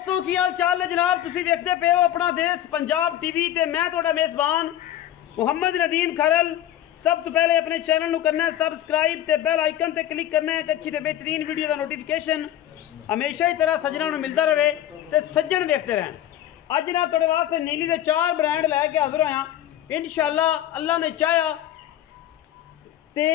दोस्तों की हाल चाल है जनाब। तुसी देखते पे हो अपना देश पंजाब टीवी ते मैं तुहाडा मेज़बान मुहम्मद नदीम खरल। सब तो पहले अपने चैनल ਨੂੰ करना है सबसक्राइब ते बेल आइकन ते क्लिक करना है। अच्छी ते बेहतरीन वीडियो का नोटिफिकेशन हमेशा ही तरह सज्जना ਨੂੰ मिलता रहे ते सज्जन देखते रहें। अज जनाब तुहाडे वास्ते नीली के 4 ब्रांड लैके हाजिर होया इंशाअल्लाह। अल्लाह ने चाहा ते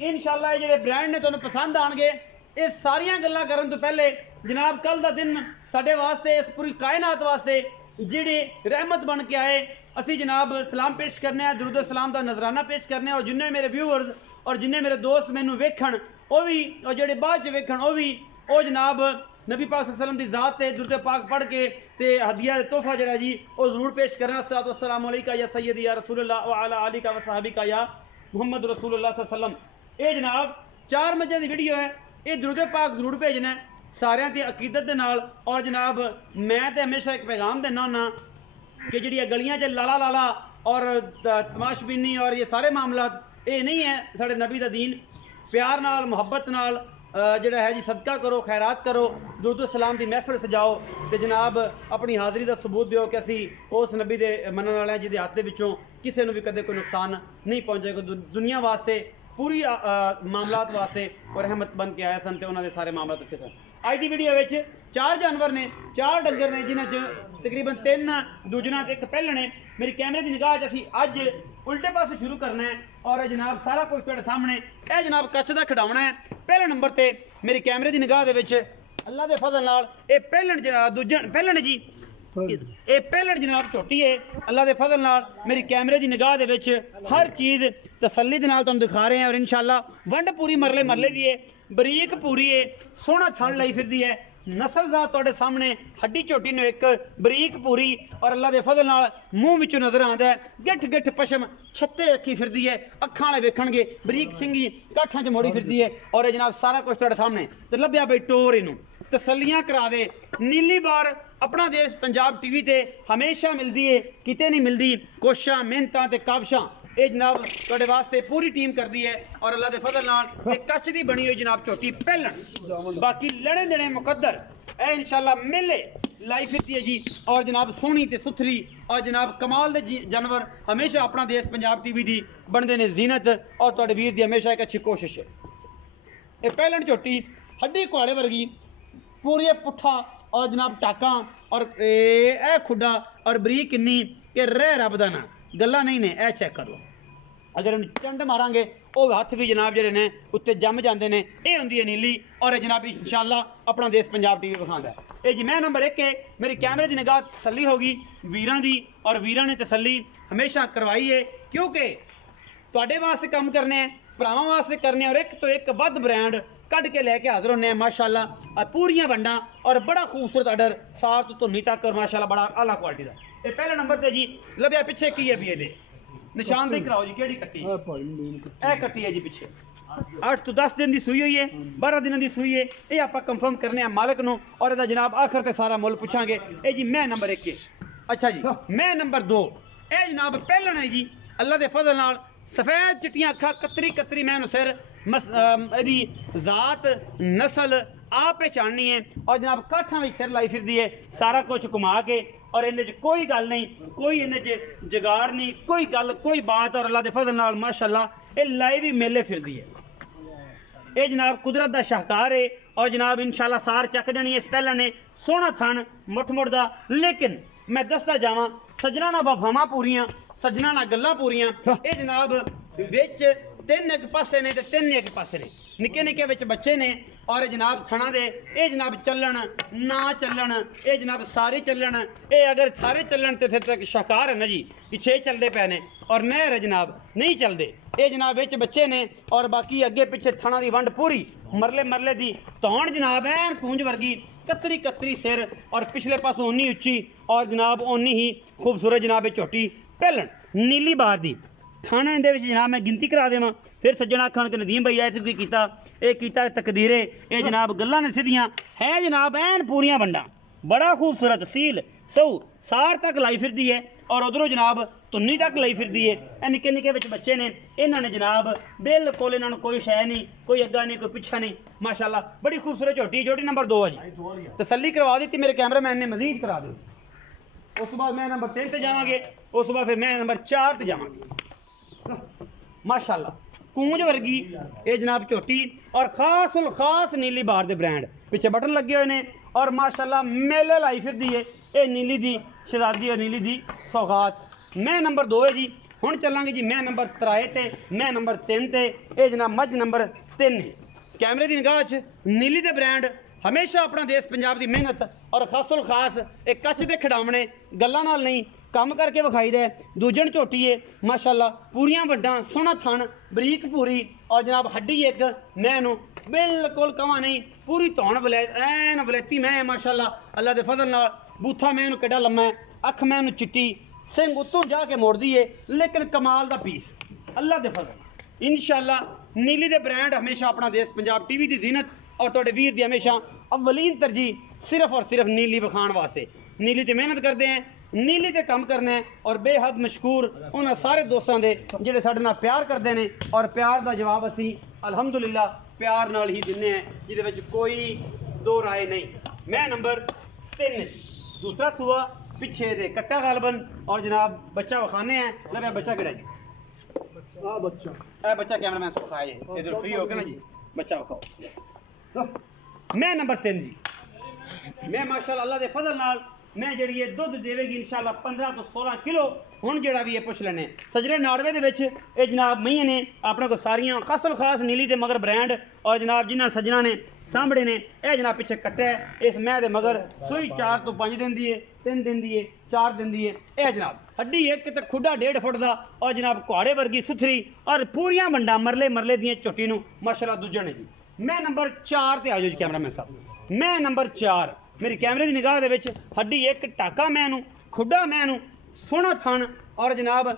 इंशाअल्लाह ये ब्रांड ने तुहानू पसंद आएंगे। ये सारिया गल्लां करन तो पहले जनाब कल का दिन साडे वास्ते इस पूरी कायनात वास्ते जिहड़ी रहमत बन के आए असी जनाब सलाम पेश करने हैं, दुरूद सलाम का नजराना पेश करने हैं। और जिन्ने मेरे व्यूअर्स और जिन्ने मेरे दोस्त मैनू वेखण वो भी और जेडे बाद च वेखण वो भी वो जनाब नबी पाक सल्लल्लाहु अलैहि वसल्लम की ज़ात ते दुरूद पाक पढ़ के ते हदिया तोहफा जरा जी वो जरूर पेश करना। अस्सलामु अलैका या सय्यदी या रसूलुल्लाह व अला आलिका व सहाबिका या मुहम्मद रसूलुल्लाह सल्लल्लाहु अलैहि वसल्लम। ये जनाब 4 मजे की वीडियो है। ये दुरूद पाक जरूर भेजना है सारिਆਂ ਦੀ अकीदत ਦੇ ਨਾਲ। और जनाब मैं तो हमेशा एक पैगाम देना हुन्ना कि जी गलियां च लाला लाला और तमाशबीनी और ये सारे मामला ये नहीं है साढ़े नबी का दीन। प्यार नाल मुहब्बत नाल जिहड़ा है जी सदका करो, खैरात करो, दुरूद सलाम की महफिल सजाओ तो जनाब अपनी हाज़री का सबूत दो कि असी उस नबी के मनण वाले जिहदे हाथ दे विचों किसी को भी कदे कोई नुकसान नहीं पहुँचेगा। दुनिया वास्ते पूरी मामलात वास्ते और रहमत बन के आए सन ते उन्होंने सारे मामला अच्छे सन। अज की वीडियो में 4 जानवर ने, 4 डंगर ने जिन्हों तकरीबन 3 दूजना एक पहले ने। मेरी कैमरे की निगाह असी अज उल्टे पासे शुरू करना है और जनाब सारा कुछ तुहाडे सामने यह जनाब कच्च का खिडौना है। पहले नंबर पर मेरी कैमरे की निगाह के अल्लाह के फजल नाल ये पहलन जी ये पहलन जनाब झोटी है। अल्लाह के फजल नाल मेरी कैमरे की निगाह के हर चीज़ तसल्ली के नाल तुहानू दिखा रहे हैं। और इंशाअल्लाह वंड पूरी मरले मरले की है, बरीक पूरी है, सोहना थण लाई फिरदी है। नस्ल दा तुहाडे सामने हड्डी झोटी ने एक बरीक पूरी और अल्लाह के फजल नाल मूँह विचों नजर आंदा है। गिठ गिठ पशम छत्ते रखी फिरदी है, अखां वाले वेखणगे बरीक सिंगी काठां च मोड़ी फिरदी है। और जनाब सारा कुछ तुहाडे सामने ते लभ्या बई टोर इनू तसलियां करा दे। नीली बार अपना देश पंजाब टीवी ते हमेशा मिलती है, किते नहीं मिलती। कोशिशां मेहनतां ते काबशां ये जनाब तुहाडे वास्ते पूरी टीम करती है। और अल्लाह के फजल नाल एक कच्च की बनी हुई जनाब झोटी पहलन बाकी लड़े देने मुकद्दर ए इंशाअल्लाह मेले लाई फिरती है जी। और जनाब सोहनी ते सुथरी और जनाब कमाल दे जानवर हमेशा अपना देश पंजाब टीवी की बनते हैं जीनत। और तुहाडे वीर की हमेशा एक अच्छी कोशिश है। ये पहलन झोटी हड्डी कुहाड़े वर्गी पूरी पुट्ठा और जनाब टाका और ए खुडा और बरीक किन्नी कि रह रब दा ना गल्ला नहीं ने। ए चेक कर लो, अगर हम चंड मारांगे वो हथ भी जनाब जेडे ने उत्ते जम जाते हैं। ये होंदी है नीली और जनाब इंशाअल्लाह अपना देश पंजाब टीवी विखांदा है। ये जी मैं नंबर 1 है। मेरी कैमरे की निगाह तसल्ली होगी वीरां दी और वीरां ने तसल्ली हमेशा करवाई है क्योंकि तुहाडे वास्ते काम करने हैं, भरावां वास्ते करने और एक तो एक वध ब्रांड कढ़ के लैके हाजिर होने हैं माशाअल्लाह। पूरियां वंडा और बड़ा खूबसूरत आर्डर सार तो धुन्नी तक और माशाअल्लाह बड़ा आला क्वालिटी का। ये पहले नंबर पर जी लभ्या पिछे की है भी ये निशानदेही कराओ जी केड़ी कट्टी ए कट्टी है जी पिछे 8 तो 10 दिन की सूई हुई है, 12 दिनों की सूई है। ये आप कंफर्म करने मालिक नूं और इहदा जनाब आखिर ते सारा मुल पूछांगे। ये जी मैं नंबर 1 है। अच्छा जी मैं नंबर 2 ये जनाब पहलन है जी अल्लाह के फजल नाल सफेद चिट्टियां अखा कतरी कतरी मैं सिर यदी ज़ात नस्ल आप पहचाननी है। और जनाब काठा भी सिर लाई फिरदी है सारा कुछ घुमा के और इन्हें कोई गल नहीं, कोई इन्हें जगाड़ नहीं, कोई गल कोई बात। और अल्लाह के फजल नाल माशाअल्लाह ये लाई भी मेले फिरदी है। ये जनाब कुदरत का शाहकार है और जनाब इंशाअल्लाह सार चक देनी है। इस पहले ने सोहना थन मुठ मुड़दा। लेकिन मैं दसदा जावां सजना ना वफावां पूरियां, सजना ना गल्लां पूरियां। ये जनाब विच 3 एक पासे ने ते 3 एक पासे ने निके निके विच बच्चे ने। और जनाब थणा दे ये जनाब चलन ना चलन ये जनाब सारे चलन। ये अगर सारे चलन तो फिर तक शाहकार है ना जी पिछे चलते पे ने और नहर जनाब नहीं चलते। ये जनाब विच बच्चे ने और बाकी अगे पिछे थणा की वंड पूरी मरले मरले की धौण जनाब ऐन कूंज वर्गी कतरी कतरी सिर और पिछले पासों उन्नी उच्ची और जनाब उन्नी ही खूबसूरत जनाब झोटी पहलन नीली बार दी। थाने दे विच जनाब मैं गिनती करा देवां फिर सज्जना आखण कि नदीम भाई ऐसे कोई कीता तकदीरे। ये जनाब गल्लां ने सीधियां है जनाब ऐन पूरियां वंडा बड़ा खूबसूरत सील सौ सार तक लाई फिरदी है और उधरों जनाब धुन्नी तक लाई फिरदी है। ਇਹ ਨਿੱਕੇ ਨਿੱਕੇ ਵਿੱਚ ਬੱਚੇ ਨੇ ਇਹਨਾਂ ਨੇ ਜਨਾਬ ਬਿਲਕੁਲ ਇਹਨਾਂ ਨੂੰ ਕੋਈ ਸ਼ੈ ਨਹੀਂ, ਕੋਈ ਅੱਗਾ ਨਹੀਂ, ਕੋਈ ਪਿੱਛਾ ਨਹੀਂ, ਮਾਸ਼ਾਅੱਲਾ ਬੜੀ ਖੂਬਸੂਰਤ ਝੋਟੀ। ਝੋਟੀ ਨੰਬਰ 2 ਹੈ ਜੀ, ਤਸੱਲੀ ਕਰਵਾ ਦਿੱਤੀ ਮੇਰੇ ਕੈਮਰਾਮੈਨ ਨੇ, ਮਜ਼ੀਦ ਕਰਾ ਦਿਓ। ਉਸ ਤੋਂ ਬਾਅਦ ਮੈਂ ਨੰਬਰ 3 ਤੇ ਜਾਵਾਂਗੇ, ਉਸ ਤੋਂ ਬਾਅਦ ਫਿਰ ਮੈਂ ਨੰਬਰ 4 ਤੇ ਜਾਵਾਂਗੇ। ਮਾਸ਼ਾਅੱਲਾ ਕੂੰਜ ਵਰਗੀ ਇਹ ਜਨਾਬ ਝੋਟੀ और खास उल खास नीली बार दे ब्रांड पिछे बटन लगे हुए ने और माशाल्लाह मेले लाई फिरदी है ये नीली दी शहजादी और नीली दी सौगात। मैं नंबर 2 है जी। हुण चलांगे जी मैं नंबर 3 ते मैं नंबर 3 ते ये जनाब मझ नंबर 3 कैमरे की निगाह च नीली दे ब्रांड हमेशा अपना देश पंजाब की मेहनत और खास उल खास एक कच्च दे खिडावने गल्लां नाल नहीं काम करके विखाई दे। दूजन झोटी है माशाल्लाह पूरियां वड्डां सोहना थन बरीक पूरी और जनाब हड्डी एक मैं बिल्कुल कवा नहीं पूरी धौन ऐन वलैती मैं माशाल्लाह अल्लाह के फजल नाल। बूथा मैं केड़ा लम्मा है, अख मैं चिट्टी, सिंह उत्तों जाके मोड़दी है लेकिन कमाल का पीस अल्लाह के फजल। इंशाल्लाह नीली दे ब्रांड हमेशा अपना देश पंजाब टीवी की जीनत और तुहाडे वीर दी हमेशा अवलीन तरजीह सिर्फ और सिर्फ नीली विखाण वास्ते। नीली ते मेहनत करते हैं, नीली ते काम करना है और बेहद मशहूर उन्होंने सारे दोस्तों के जिहड़े साडे नाल प्यार करते हैं और प्यार का जवाब असी अलहमदुलिल्लाह प्यार नाल ही दिन्ने हैं जिहदे विच कोई दो राय नहीं। मैं नंबर 3 दूसरा सूआ पिछे दे कट्टा गालबन और जनाब बच्चा विखाने हैं। लै बच्चा किहड़ा जी? बच्चा कैमरामैन से विखाए इधर फ्री हो के ना जी बच्चा विखाओ। मैं नंबर 3 जी। मैं माशाल्लाह अल्लाह दे फजल नाल मैं जी ये दुध देगी इंशाल्लाह 15 तो 16 किलो। हुण जेड़ा भी ये पुछ लैने सजरे नाड़वे दे विच ये जनाब मईयां ने अपने को सारियां खासुल खास नीली दे मगर ब्रांड और जनाब जिन्हां सजना ने सामने ने यह जनाब पिछे कट्टा है इस मैं दे मगर सूई 4 तो 5 दिन दी है, 3 दिन दी है, 4 दिन दी है। यह जनाब हड्डी एक तो खुडा 1.5 फुट का और जनाब कुहाड़े वर्गी सुथरी और पूरियां वंडा मरले मरले दी झोटी नूं माशाल्लाह दूजन है जी। मैं नंबर 4 ते आ जाओ जी कैमरामैन साहब। मैं नंबर 4 मेरी कैमरे की निगाह दे विच हड्डी एक टाका मैनू खुडा मैनू सोहना थन और जनाब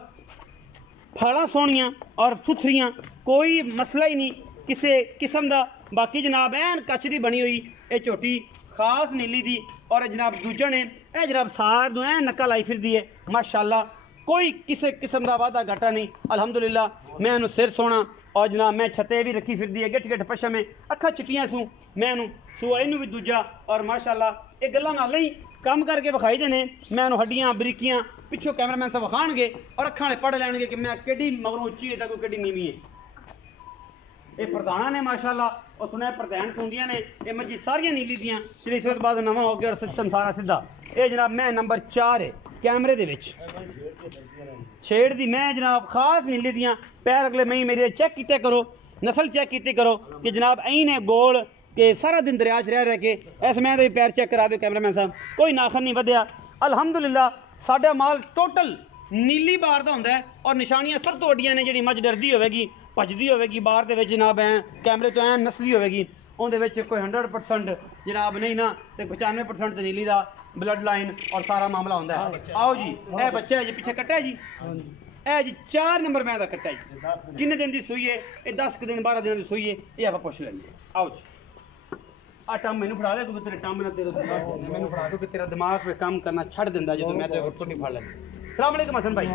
फाला सोहनियां और सुथरियां कोई मसला ही नहीं किसी किस्म का। बाकी जनाब ऐन कच्च की बनी हुई ये झोटी खास नीली दी और जनाब दूजन है यह जनाब सार ऐन नक्का लाई फिरदी है माशाल्लाह कोई किसी किस्म का वादा घाटा नहीं अलहमदुलिल्लाह। मैं इन्हूं सिर सोना और जनाब मैं छते भी रखी फिरदी है गिट गिट पशा में अखा चिट्टियां सूँ मैं सूआ इनू भी दूजा और माशाल्लाह ये गल्लां नाल नहीं काम करके विखाई देने। मैं हड्डियां बरीकियां पिछों कैमरामैन से विखाणगे और अखां ने पढ़ लैणगे कि मैं केडी मगरों उच्ची है कोई केडी नीवी है। ये प्रधाना ने माशाल्लाह और सुने प्रधान सुनदियां ने ये मजी सारियां नीली दियां जिहड़ी इस बाद नवा हो गया और सिस्टम सारा सीधा। ये जनाब मैं नंबर 4 है कैमरे दे विच छेड़ दी मैं जनाब खास नीली दियां पैर अगले मई मेरे चेक किते करो नस्ल चेक की करो कि जनाब ऐन है गोल कि सारा दिन दरिया च रह के इस मैं भी पैर चेक करा दो कैमरामैन साहब कोई नाखन नहीं वधिया अलहमदुलिल्लाह। साडा माल टोटल नीली बार का होंदा है और निशानियां सब तो वड्डियां ने जिहड़ी मझ डरदी होवेगी भजदी होवेगी बार दे विच जनाब ऐ कैमरे तो ऐन नस्ली होवेगी उहदे विच कोई 100% जनाब नहीं ना ते 95% ते नीली दा ब्लड लाइन और सारा मामला होंदा है। आओ जी ए बच्चा है जी पिछे कट्टा है जी ए जी 4 नंबर मैं दा कट्टा है किन्ने दिन दी सूई है ये 10 दिन 12 दिन दी सूई है ये आप पुछ लेंगे। आओ जी आ टम मैनू फड़ा दे तू तेरे टम ना तेरे दिमाग मैनू फड़ा दो कि तेरा दिमाग पे काम करना छड़ दिंदा जो मैं तेरे छोटी फड़ लेंदी। अस्सलाम वालेकुम हसन भाई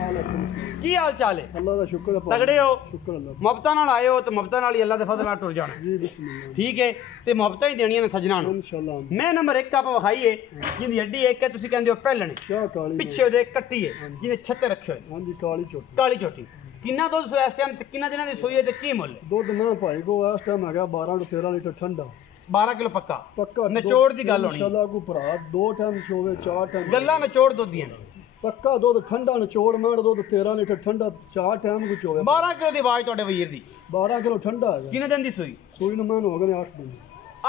की हाल चाल है? अल्लाह दा शुक्र है तगड़े हो? शुक्र अल्लाह मुहब्बतां नाल आए हो तो मुहब्बतां नाल ही अल्लाह दे फजल नाल टुर जाना जी बिस्मिल्लाह ठीक है ते मुहब्बतां ही देनियां ने सजना नूं। इंशाल्लाह मैं नंबर 1 आप विखाई है जिंदी हड्डी एक है तुसीं कहंदे हो पैलण क्या काली पिछे ओदे कट्टी है जिने छत्ते रखे हुए हां जी काली चोटी काली चोटी किन्ना दुध सो इस टाइम किन्ना दिनां दी सूई है ते की मुੱਲ है? दूध ना भाई को इस टाइम हैगा 12 to 13 लीटर ठंडा 12 किलो पक्का पक्का निचोड़ दी गल होनी इंशाल्लाह को भरा 2 टाइम चोवे 4 टाइम गल्लां निचोड़ दुध दियां ने पक्का दूध ठंडा निचोड़ मैं दूध 13 लीटर ठंडा 4 टाइम को चोवे 12 किलो दी आवाज ਤੁਹਾਡੇ ਵੀਰ ਦੀ 12 किलो ठंडा है किन्ने दिन दी सूई? सूई ने मैं हो गए 8 दिन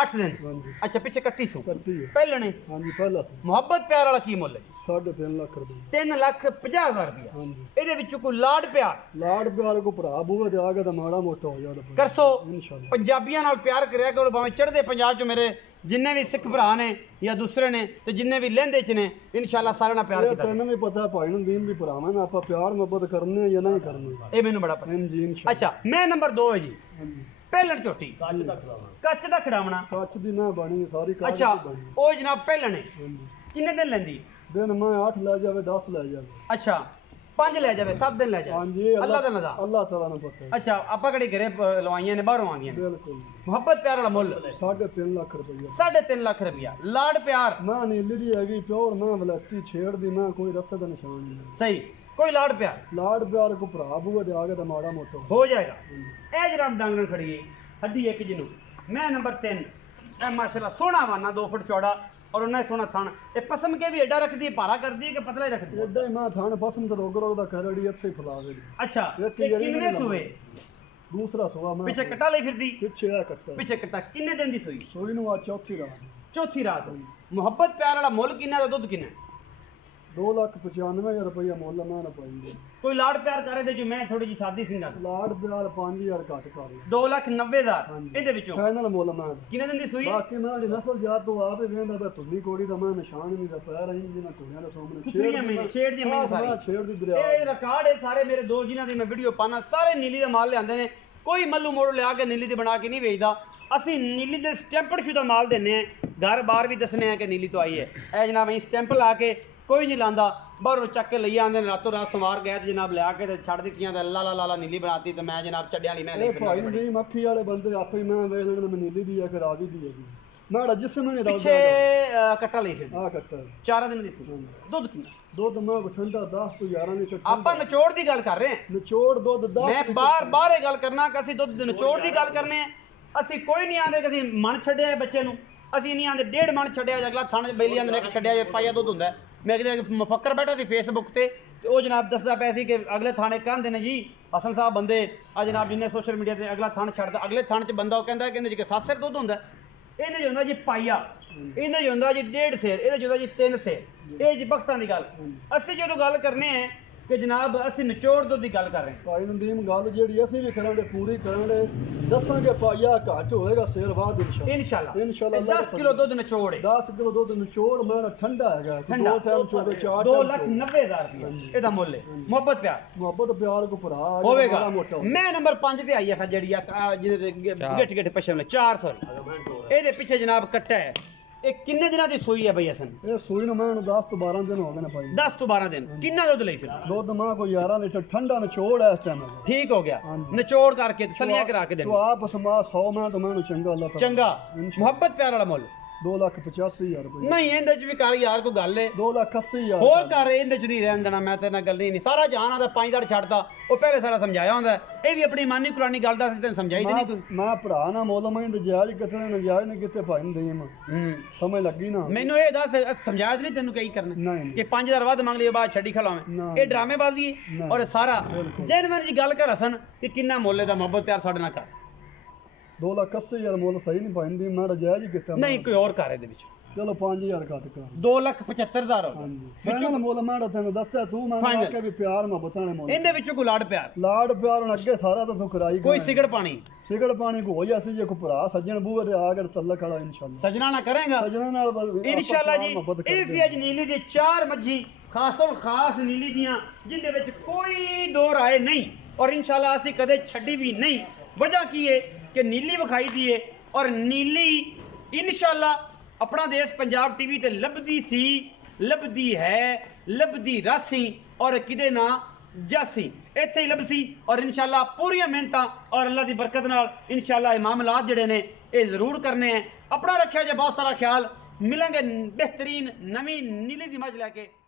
8 दिन हां जी अच्छा पिछे कट्टी सू करती है ਪਹਿਲਣੇ हां जी पहला से ਮੁਹੱਬਤ ਪਿਆਰ ਵਾਲਾ ਕੀ ਮੁੱਲ ਹੈ? 3.5 लाख रुपए 3,50,000 रुपया हां जी ਇਹਦੇ ਵਿੱਚੋਂ ਕੋਈ ਲਾਡ ਪਿਆਰ लाड प्यार को भरा बूहे ते आ गया तो माड़ा मोटा हो जाता ਕਰਸੋ इंशाल्लाह ਪੰਜਾਬੀਆਂ ਨਾਲ ਪਿਆਰ ਕਰਿਆ ਕਰੋ ਭਾਵੇਂ ਚੜ੍ਹਦੇ ਪੰਜਾਬ 'ਚ ਮੇਰੇ जिन्ने भी सिख भरा ने या दूसरे ने तो जिन्ने भी लेंदे च ने इंशाल्लाह सारे नाल प्यार कीता तेन भी पता है भाई दीन भी भरावे ना आप प्यार मोहब्बत करने या नहीं करने ये मैनू बड़ा पता हां जी इंशाल्लाह अच्छा मैं नंबर 2 है जी हां जी ਪਹਿਲਣ ਝੋਟੀ ਕੱਚ ਦਾ ਖਿਡਾਵਣਾ ਕੱਚ ਦੀ ਨਾ ਬਣੀ ਸਾਰੀ ਕੱਚ ਅੱਛਾ ਦੀ ਬਣੀ ਉਹ ਜਨਾਬ ਪਹਿਲਣ ਹੈ ਹਾਂਜੀ ਕਿੰਨੇ ਦਿਨ ਲੈਂਦੀ ਦਿਨ ਮੈਂ 8 ਲੈ ਜਾਵੇ 10 ਲੈ ਜਾਵੇ ਅੱਛਾ 5 ਲੈ ਜਾਵੇ 7 ਦਿਨ ਲੈ ਜਾਵੇ ਹਾਂਜੀ ਇਹ ਅੱਲਾ ਦਾ ਨਜ਼ਾ ਅੱਲਾਹ ਤਾਲਾ ਨੂੰ ਪਤਾ ਹੈ ਅੱਛਾ ਆਪਾਂ ਕਿਹੜੇ ਘਰੇ ਲਵਾਈਆਂ ਨੇ ਬਾਹਰੋਂ ਆਉਂਦੀਆਂ ਨੇ ਬਿਲਕੁਲ ਮੁਹੱਬਤ ਪਿਆਰ ਵਾਲਾ ਮੁੱਲ 3.5 ਲੱਖ ਰੁਪਈਆ 3.5 ਲੱਖ ਰੁਪਇਆ ਲਾਡ ਪਿਆਰ ਮੈਂ ਨੀਲੀ ਦੀ ਹੈਗੀ ਪਿਓਰ ਮੈਂ ਵਲੈਤੀ ਛੇੜ ਦੀ ਮੈਂ ਕੋਈ ਰਸਤੇ ਦਾ ਨਿਸ਼ਾਨ ਨਹੀਂ ਸਹੀ ਕੋਈ ਲਾਡ ਪਿਆਰ ਲਾੜ ਪਿਆਰ ਕੋ ਭਰਾ ਬੂਆ ਦੇ ਆ ਕੇ ਤਾਂ ਮਾੜਾ ਮੋਟਾ ਹੋ ਜਾਏਗਾ ਇਹ ਜਨਾਬ ਡਾਂਗਣ ਖੜੀ ਹੈ ਹੱਡੀ ਇੱਕ ਜਿਹਨੂੰ ਮੈਂ ਨੰਬਰ 3 ਇਹ ਮਾਸ਼ਾਅੱਲਾ ਸੋਹਣਾ ਵਾਨਾ 2 ਫੁੱਟ ਚੌੜਾ और उन्हें सोना थान ये पसम के भी एडा रख दी भारा कर दी कि पतला ही रख दी एडा ही मैं थान पसम तो रोग रोग दा खरड़ी इत्थे फैला दे अच्छा एक ये ही कितने सुए दूसरा सुआ मैं पीछे कटा ले फिर दी पीछे आ कट्टा पीछे कटा कितने दिन दी सुई सोई नु आ चौथी रात मोहब्बत प्यार वाला मुल किन्ना दा दुध किन्ना 2,95,000 रुपया मुल मैं ना पाई कोई लाड प्यार करे दे जो मैं थोड़ी जी सादी सिंगा लाड़ प्यार 5,000 घट कर 2,90,000 ਇਹਦੇ ਵਿੱਚੋਂ फाइनल मुल मैं ਕਿੰਨੇ ਦਿਨ ਦੀ ਸੂਈ बाकी मैं नस्ल जात तो आप ही वेंदा बे तुल्ली कोड़ी दा मैं निशान नहीं दा पैर ही जिना टोलियां दा सामने ਕੁਤਰੀਆਂ ਮੈਂ ਛੇੜ ਦੀਆਂ ਮੈਂ ਸਾਰੀ छेड़ दी दरिया ਇਹ ਰਿਕਾਰਡ ਹੈ ਸਾਰੇ ਮੇਰੇ ਦੋ ਜਿਨ੍ਹਾਂ ਦੀ ਮੈਂ ਵੀਡੀਓ ਪਾਣਾ ਸਾਰੇ ਨੀਲੀ ਦਾ ਮਾਲ ਲਿਆਂਦੇ ਨੇ ਕੋਈ ਮੱਲੂ ਮੋੜ ਲਿਆ ਕੇ ਨੀਲੀ ਦੀ ਬਣਾ ਕੇ ਨਹੀਂ ਵੇਚਦਾ ਅਸੀਂ ਨੀਲੀ ਦੇ ਸਟੈਂਪਡ ਸ਼ੁਦਾ ਮਾਲ ਦਿੰਨੇ ਆ ਘਰ ਬਾਹਰ ਵੀ ਦੱਸਨੇ ਆ ਕਿ ਨੀਲੀ ਤੋਂ ਆਈ ਹੈ ਇਹ ਜਨਾਬ ਅਸੀਂ ਸਟੈਂਪ ਲਾ ਕੇ ਕੋਈ ਨਹੀਂ ਲਾਂਦਾ ਬਾਹਰੋਂ ਚੱਕ ਕੇ ਲਈ ਆਂਦੇ ਨੇ ਰਾਤੋਂ ਰਾਤ ਸਵਾਰ ਗਏ ਤੇ ਜਨਾਬ ਲਿਆ ਕੇ ਤੇ ਛੱਡ ਦਿੱਤੀਆਂ ਤੇ ਲਾ ਲਾ ਲਾ ਲਾ ਨੀਲੀ ਬਣਾਤੀ ਤੇ ਮੈਂ ਜਨਾਬ ਚੱਡਿਆਂ ਵਾਲੀ ਮੈਂ ਲਈ ਇਹ ਭਾਈ ਦੀ ਮੱਖੀ ਵਾਲੇ ਬੰਦੇ ਆਪੇ ਹੀ ਮੈਂ ਵੇਚ ਲੈਣ ਮੈਂ ਨੀਲੀ ਦੀ ਆ ਕਿ ਰਾਵੀ ਦੀ ਹੈਗੀ ਮੈਂ ਜਿਸ ਮੈਂ ਨਹੀਂ ਪਿੱਛੇ ਕੱਟਾ ਲਈ ਫਿਰ ਆ ਕੱਟਾ 4 ਦਿਨ ਦੀ ਸੀ ਦੁੱਧ ਕਿੰਨਾ ਦੁੱਧ ਮੈਂ ਠੰਡਾ 10 ਤੋਂ 11 ਲੀਟਰ ਆਪਾਂ ਨਿਚੋੜ ਦੀ ਗੱਲ ਕਰ ਰਹੇ ਹਾਂ ਨਿਚੋੜ ਦੁੱਧ 10 ਮੈਂ ਬਾਹਰ ਇਹ ਗੱਲ ਕਰਨਾ ਕਿ ਅਸੀਂ ਦੁੱਧ ਨਿਚੋੜ ਦੀ ਗੱਲ ਕਰਨੇ ਆ ਅਸੀਂ ਕੋਈ ਨਹੀਂ ਆਂਦੇ ਕਿ ਅਸੀਂ ਮਨ ਛੱਡਿਆ ਬੱਚੇ ਨੂੰ ਅਸੀਂ ਨਹੀਂ ਆਂਦੇ 1.5 ਮਨ ਛੱਡਿਆ ਅਗਲਾ ਥਣ ਬੇਲੀ ਆਂਦੇ ਨੇ ਛੱਡਿਆ ਜੇ ਪਾਇਆ ਦੁੱਧ ਹੁੰਦਾ ਮੈਂ ਕਿਤੇ ਮੁਫੱਕਰ ਬੈਠਾ ਸੀ ਫੇਸਬੁੱਕ ਤੇ ਉਹ ਜਨਾਬ ਦੱਸਦਾ ਪਿਆ ਸੀ ਕਿ ਅਗਲੇ ਥਾਣੇ ਕਹਿੰਦੇ ਨੇ ਜੀ ਹਸਨ ਸਾਹਿਬ ਬੰਦੇ ਆ ਜਨਾਬ ਜਿੰਨੇ ਸੋਸ਼ਲ ਮੀਡੀਆ ਤੇ ਅਗਲਾ ਥਣ ਛੱਡਦਾ ਅਗਲੇ ਥਣ 'ਚ ਬੰਦਾ ਉਹ ਕਹਿੰਦਾ ਕਿ ਇਹਦੇ 'ਚ 7 ਸਿਰ ਦੁੱਧ ਹੁੰਦਾ ਇਹਦੇ 'ਚ ਹੁੰਦਾ ਜੀ ਪਾਈਆ ਇਹਦੇ 'ਚ ਹੁੰਦਾ ਜੀ 1.5 ਸਿਰ ਇਹਦੇ 'ਚ ਹੁੰਦਾ ਜੀ 3 ਸਿਰ ਇਹ ਜੀ ਬਖਤਾਂ ਦੀ ਗੱਲ ਅਸੀਂ ਜਦੋਂ ਗੱਲ ਕਰਨੇ ਆ ਕਿ ਜਨਾਬ ਅਸੀਂ ਨਿਚੋੜ ਦੁੱਧ ਦੀ ਗੱਲ ਕਰ ਰਹੇ ਹਾਂ ਭਾਈ ਨਦੀਮ ਗੱਲ ਜਿਹੜੀ ਅਸੀਂ ਵੀ ਕਰਾਂਗੇ ਪੂਰੀ ਕਰਾਂਗੇ ਦੱਸਾਂਗੇ ਪਾਈਆ ਘੱਟ ਹੋਏਗਾ ਸਿਰ ਬਾਅਦ ਇਨਸ਼ਾਅੱਲਾ 10 ਕਿਲੋ ਦੁੱਧ ਨਿਚੋੜ 10 ਕਿਲੋ ਦੁੱਧ ਨਿਚੋੜ ਮੇਰਾ ਠੰਡਾ ਹੈਗਾ ਠੰਡਾ 2 ਟਾਈਮ ਚੋਵੇ 4 2,90,000 ਰੁਪਏ ਇਹਦਾ ਮੁੱਲ ਹੈ ਮੁਹੱਬਤ ਪਿਆਰ ਕੋ ਭਰਾ ਹੋਵੇਗਾ ਮੈਂ ਨੰਬਰ 5 ਤੇ ਆਈ ਹੈ ਜਿਹੜੀ ਜਿਹਦੇ ਤੇ ਗਿੱਟ ਪਛਮ 400 ਇਹਦੇ ਪਿੱਛੇ ਜਨਾਬ ਕੱਟਾ ਹੈ ਇਹ ਕਿੰਨੇ ਦਿਨਾਂ ਦੀ ਸੂਈ ਹੈ ਬਈ ਹਸਨ ਇਹ ਸੂਈ ਨੂੰ ਮੈਂ 10 ਤੋਂ 12 ਦਿਨ ਹੋ ਗਏ ਨੇ ਭਾਈ 10 ਤੋਂ 12 ਦਿਨ ਕਿੰਨਾ ਦੁੱਧ ਲਈ ਫਿਰ ਦੁੱਧ ਮਾਂ ਕੋਈ 11 ਲੀਟਰ ਠੰਡਾ ਨਿਚੋੜ ਹੈ ਇਸ ਟਾਈਮ ਠੀਕ ਹੋ ਗਿਆ ਨਿਚੋੜ ਕਰਕੇ ਤਸੱਲੀਆਂ ਕਰਾ ਕੇ ਦੇ ਤੂੰ ਆਪ ਸਮਾ 100 ਮੈਂ ਤਾਂ ਮੈਨੂੰ ਚੰਗਾ ਅੱਲਾਹ ਚੰਗਾ ਮੁਹੱਬਤ ਪਿਆਰ ਵਾਲਾ ਮੁੱਲ 2,85,000 ਰੁਪਏ ਨਹੀਂ ਇਹਦੇ ਚ ਵੀ ਕਰ ਯਾਰ ਕੋਈ ਗੱਲ ਏ 2,80,000 ਹੋਰ ਕਰ ਇਹਦੇ ਚ ਨਹੀਂ ਰਹਿਣ ਦੇਣਾ ਮੈਂ ਤੇ ਨਾਲ ਗੱਲ ਨਹੀਂ ਸਾਰਾ ਜਹਾਨ ਆਦਾ 5 ਦਿਨ ਛੱਡਦਾ ਉਹ ਪਹਿਲੇ ਸਾਰਾ ਸਮਝਾਇਆ ਹੁੰਦਾ ਇਹ ਵੀ ਆਪਣੀ ਮਾਨੀ ਕੁਰਾਨੀ ਗੱਲ ਦਾ ਤੈਨੂੰ ਸਮਝਾਈ ਤੇ ਨਹੀਂ ਕੋਈ ਮੈਂ ਭਰਾ ਨਾ ਮੁੱਲ ਮੈਂ ਜਾਇਜ਼ ਕਿਤੇ ਨਜਾਇਜ਼ ਨੇ ਕਿਤੇ ਭਾਈ ਨੂੰ ਦੇਈਂ ਸਮਝ ਲੱਗੀ ਨਾ ਮੈਨੂੰ ਇਹ ਦੱਸ ਸਮਝਾਇਆ ਤੇ ਨਹੀਂ ਤੈਨੂੰ ਕਈ ਕਰਨਾ ਕਿ 5000 ਵੱਧ ਮੰਗ ਲਈ ਬਾਅਦ ਛੱਡੀ ਖਲਾਵੇਂ ਇਹ ਡਰਾਮੇਬਾਜ਼ੀ ਹੈ ਔਰ ਸਾਰਾ ਜੈਨੂਇਨ ਜੀ ਗੱਲ ਕਰ ਹਸਨ ਕਿ ਕਿੰਨਾ ਮੁੱਲ ਦਾ ਮੁਹੱਬਤ ਪਿਆਰ ਸਾਡੇ ਨਾਲ ਕਰ 2,80,000 ਮੁੱਲ ਸਹੀ ਨਹੀਂ ਪਾਉਂਦੀ ਮੈਂ ਜਾਇਜ਼ ਹੀ ਕੀਤਾ ਨਹੀਂ ਕੋਈ ਹੋਰ ਕਰ ਇਹਦੇ ਵਿੱਚ ਚਲੋ 5,000 ਕੱਟ ਕਰ 2,75,000 ਵਿੱਚੋਂ ਮੁੱਲ ਮੈਂ ਤੈਨੂੰ ਦੱਸਿਆ ਤੂੰ ਮੈਂ ਆਖਿਆ ਵੀ ਪਿਆਰ ਮੁਹੱਬਤ ਵਾਲੇ ਮੁੱਲ ਇਹਦੇ ਵਿੱਚੋਂ ਕੋਈ ਲਾਡ ਪਿਆਰ ਹੁਣ ਅੱਗੇ ਸਾਰਾ ਤਾਂ ਤੂੰ ਕਰਾਈ ਕੋਈ ਸਿਗੜ ਪਾਣੀ ਕੋ ਹੋ ਜਾਸੀ ਜੇ ਕੋ ਭਰਾ ਸੱਜਣ ਬੂਹੇ ਤੇ ਆ ਕੇ ਤਲਕ ਖੜਾ ਇਨਸ਼ਾਅੱਲਾ ਸਜਣਾ ਨਾ ਕਰੇਗਾ ਸਜਣਾ ਨਾਲ ਇਨਸ਼ਾਅੱਲਾ ਜੀ ਇਹ ਸੀ ਅੱਜ ਨੀਲੀ ਦੇ 4 ਮੱਝੀ ਖਾਸ ਨੀਲੀ ਦੀਆਂ ਜਿੰਦੇ ਵਿੱਚ ਕੋਈ ਦੋ ਰਾਏ ਨਹੀਂ ਔਰ ਇਨਸ਼ਾਅੱਲਾ ਅਸੀਂ ਕਦੇ ਛੱਡੀ ਵੀ ਨਹੀਂ ਵਜ੍ਹਾ ਕੀ ਹੈ ਕਿ ਨੀਲੀ ਵਿਖਾਈ ਦੀ ਹੈ ਔਰ ਨੀਲੀ ਇਨਸ਼ਾਅੱਲਾ अपना देश पंजाब टीवी ते लभदी सी लभदी है लभदी रासी और किदे ना जासी इत्थे ही लभसी और इंशाअल्लाह पूरी मेहनतां और अल्लाह दी बरकत नाल इंशाअल्लाह ये मामलात जिहड़े ने ये जरूर करने हैं अपना रखिया जे बहुत सारा ख्याल मिलेंगे बेहतरीन नवी नीली दी मज लैके।